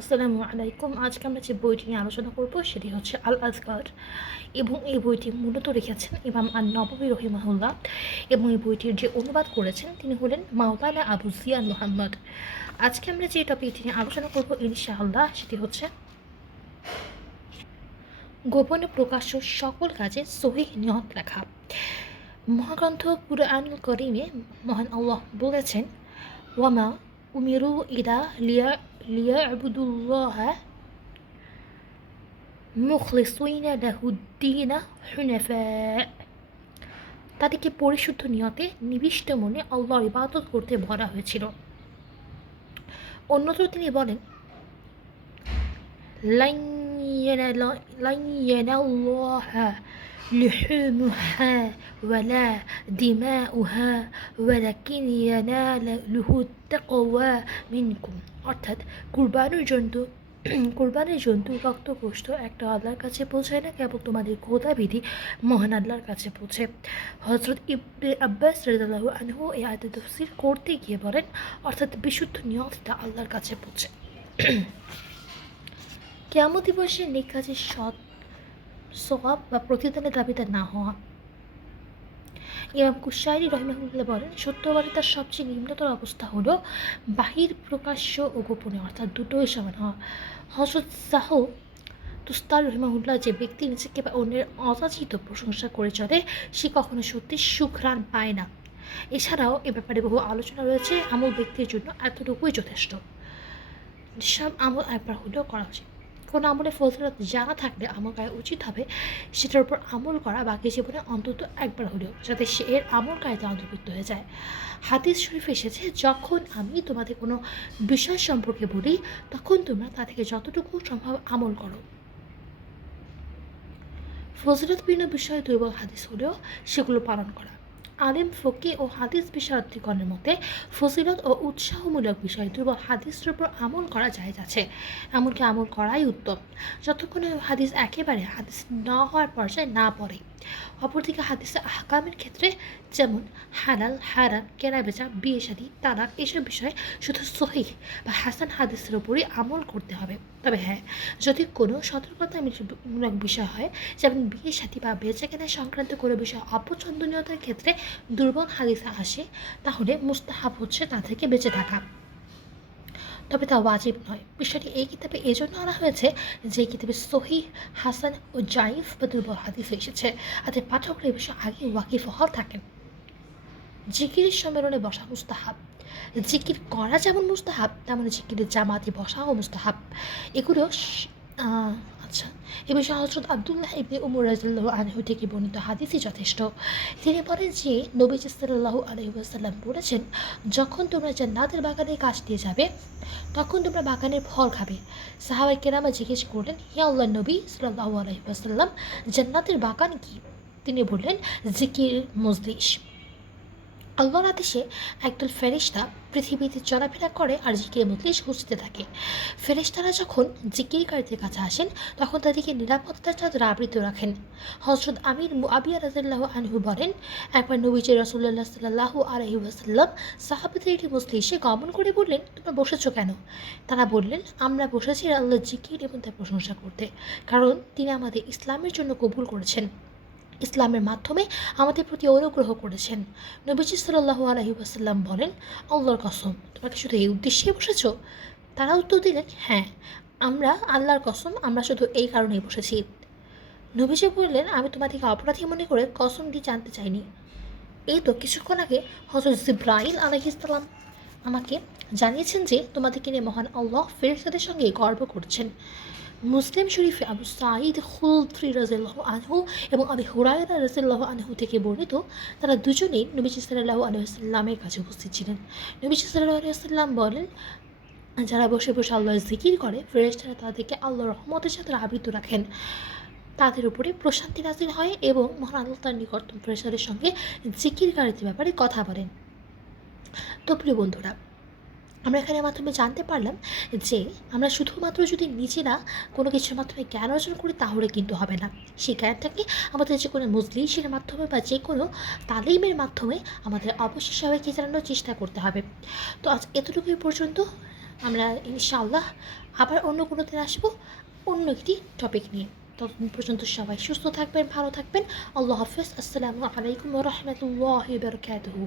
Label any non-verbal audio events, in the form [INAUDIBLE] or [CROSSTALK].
আসসালামু আলাইকুম। আজকে আমরা যে বইটি নিয়ে আলোচনা করব সেটি হচ্ছে আল আজগার এবং এই বইটি মূলত রেখেছেন ইমাম আল নবী রহিমাহুল্লাহ এবং এই বইটির যে অনুবাদ করেছেন তিনি হলেন মাওলানা আবু জিয়ান মোহাম্মদ। আজকে আমরা যে টপিকটি নিয়ে আলোচনা করব ইনশাআল্লাহ সেটি হচ্ছে গোপনে প্রকাশ্য সকল কাজে সহি নিয়ত লেখা। মহাগ্রন্থ কুরআনুল করিমে মহান আল্লাহ বলেছেন ওয়ামা উমিরু ইদা লিয়া লিয়াবুদুল্লাহ মুখলিসুইনা লাহুদ্দিনা হুনাফা তাদেরকে পরিশুদ্ধ নিয়তে নিবিষ্ট মনে আল্লাহ ইবাদত করতে বলা হয়েছিল। অন্যত্র তিনি বলেন, লাইন ينال- لن ينال الله لحومها ولا دماؤها ولكن يناله التقوى منكم অর্থাৎ কুরবানের জন্তু [CLEARS THROAT] কুরবানির জন্তু রক্তকোষ্ঠ একটা আল্লাহর কাছে পৌঁছায় না কেবল তোমাদের বিধি মহান আল্লাহর কাছে পৌঁছে হজরত ইবনে আব্বাস রাদিয়াল্লাহু আনহু এই আয়াতে তফসির করতে গিয়ে বলেন অর্থাৎ বিশুদ্ধ নিয়তটা আল্লাহর কাছে পৌঁছে [CLEARS THROAT] কেমন দিবসে নেক কাজের সৎ সবাব বা প্রতিদানের দাবিদার না হওয়া। ইমাম কুশাইরি রহমাহুল্লাহ বলেন সত্যবাদী তার সবচেয়ে নিম্নতর অবস্থা হলো বাহির প্রকাশ্য ও গোপনে, অর্থাৎ দুটোই সমান হওয়া। হজরত সাহ তুস্তার রহমাহুল্লাহ যে ব্যক্তি নিজেকে বা অন্যের অযাচিত প্রশংসা করে চলে, সে কখনো সত্যি সুখরান পায় না। এছাড়াও এ ব্যাপারে বহু আলোচনা রয়েছে। আমল ব্যক্তির জন্য এতটুকুই যথেষ্ট। সব আমল একবার হলেও করা উচিত। কোনো আমলে ফজিলত জানা থাকলে আমল করা উচিত হবে, সেটার উপর আমল করা বাকি জীবনে অন্তত একবার হলেও, যাতে সে এর আমল কায়দা অন্তর্ভুক্ত হয়ে যায়। হাদিস শরীফ এসেছে, যখন আমি তোমাদের কোনো বিষয় সম্পর্কে বলি, তখন তোমরা তা থেকে যতটুকু সম্ভব আমল করো। ফজিলতপূর্ণ বিষয়ে দুর্বল হাদিস হলেও সেগুলো পালন করা। আলিম ফকি ও হাদিস বিশারদীগণের মতে ফসিলত ও উৎসাহমূলক বিষয় দুর্বল হাদিসের উপর আমল করা যায় আছে। এমনকি আমল করাই উত্তম। যতক্ষণ হাদিস একেবারে হাদিস না হওয়ার পর্যায়ে না পড়ে। অপরদিকে হাদিসে আহকামের ক্ষেত্রে যেমন হালাল, হারাম কেনা বেচা বিয়ে শাদী তালাক এসব বিষয়ে শুধু সহি বা হাসান হাদিসের উপরই আমল করতে হবে। তবে হ্যাঁ যদি কোনো সতর্কতামূলক বিষয় হয়, যেমন বিয়ে সাথী বা বেচা কেনা সংক্রান্ত কোনো বিষয় অপছন্দনীয়তার ক্ষেত্রে দুর্বল হাদিসা আসে, তাহলে মুস্তাহাব হচ্ছে তা থেকে বেঁচে থাকা। তবে তা ওয়াজিব নয়। বিষয়টি এই কিতাবে এই জন্য আনা হয়েছে যে কিতাবে সহি, হাসান ও জাইফ বা দুর্বল হাদিস এসেছে। আর পাঠকরা এ বিষয়ে আগে ওয়াকিফ হল থাকেন। জিকির সম্মেলনে বসা মুস্তাহাব। জিকির করা যেমন মুস্তাহাব, তেমন জিকিরের জামাতে বসাও মুস্তাহাব। এগুলো আচ্ছা এ বিষয়ে হজরত আবদুল্লাহ ইবনে উমর রাজিল্লাহ আনহু থেকে বর্ণিত হাদিসই যথেষ্ট। তিনি বলেন যে নবীজ সাল্লাহ আলহিউসাল্লাম বলেছেন, যখন তোমরা জান্নাতের বাগানে কাজ দিয়ে যাবে, তখন তোমরা বাগানের ফল খাবে। সাহাবাই কেরামা জিজ্ঞেস করলেন হে আল্লাহ নবী সাল্লাহ আলহিহাসাল্লাম জান্নাতের বাগান কি? তিনি বললেন, জিকির, মজলিস। আল্লাহর আদেশে একদল ফেরিস্তা পৃথিবীতে চলাফেরা করে আর জিকির মজলিস ঘুষতে থাকে। ফেরিস্তারা যখন জিকিরকারীদের কাছে আসেন, তখন তাদেরকে নিরাপত্তার চাদর আবৃত রাখেন। হজরত আমির আবিয়া রাজাল্লাহ আনহু বলেন, একবার নবীজি রসুল্লাহ সাল্লাহ আলহি ওয়াসাল্লাম সাহাবিদের একটি মজলিসে গমন করে বললেন, তোমরা বসেছো কেন? তারা বললেন, আমরা বসেছি আল্লাহ জিকির এবং তার প্রশংসা করতে, কারণ তিনি আমাদের ইসলামের জন্য কবুল করেছেন। ইসলামের মাধ্যমে আমাদের প্রতি অনুগ্রহ করেছেন। নবীজি সাল্লাহু আলহি ওয়াসাল্লাম বলেন, আল্লাহর কসম, তোমরা কি শুধু এই উদ্দেশ্যেই বসেছ? তারা উত্তর দিলেন হ্যাঁ আমরা আল্লাহর কসম, আমরা শুধু এই কারণেই বসেছি। নবীজি বললেন, আমি তোমাদেরকে অপরাধী মনে করে কসম দিয়ে জানতে চাইনি। এই তো কিছুক্ষণ আগে হজরত জিব্রাইল আলহিসাল্লাম আমাকে জানিয়েছেন যে তোমাদেরকে নিয়ে মহান আল্লাহ ফেরেস্তাদের সঙ্গে গর্ব করছেন। মুসলিম শরীফে আবু সাঈদ খুলফ্রি রাজিল্লাহ আনহু এবং আবি হুরায়রা রাজিল্লাহ আনহু থেকে বর্ণিত, তারা দুজনেই নবীজি সাল্লাহ আলহিসাল্লামের কাছে উপস্থিত ছিলেন। নবীজি সাল্লাহ আলহিসাল্লাম বলেন, যারা বসে বসে আল্লাহ জিকির করে ফেরেস্তারা তাদেরকে আল্লাহ রহমতের সাথে আবৃত রাখেন। তাদের উপরে প্রশান্তি নাজিল হয় এবং মহান আল্লাহ তার নিকটতম ফেরেস্তাদের সঙ্গে জিকিরকারীদের ব্যাপারে কথা বলেন। তো প্রিয় বন্ধুরা আমরা এখানে মাধ্যমে জানতে পারলাম যে আমরা শুধুমাত্র যদি নিজেরা কোনো কিছুর মাধ্যমে জ্ঞান অর্জন করি, তাহলে কিন্তু হবে না। সেই জ্ঞানটাকে আমাদের যে কোনো মজলিসের মাধ্যমে বা যে কোনো তালিমের মাধ্যমে আমাদের অবশ্যই সবাইকে জানানোর চেষ্টা করতে হবে। তো আজ এতটুকুই পর্যন্ত। আমরা ইনশাআল্লাহ আবার অন্য কোনো দিন আসব, অন্য একটি টপিক নিয়ে। ততদিন পর্যন্ত সবাই সুস্থ থাকবেন, ভালো থাকবেন। আল্লাহ হাফেজ। আসসালামু আলাইকুম রহমতুল্লাহ বরকাতহু।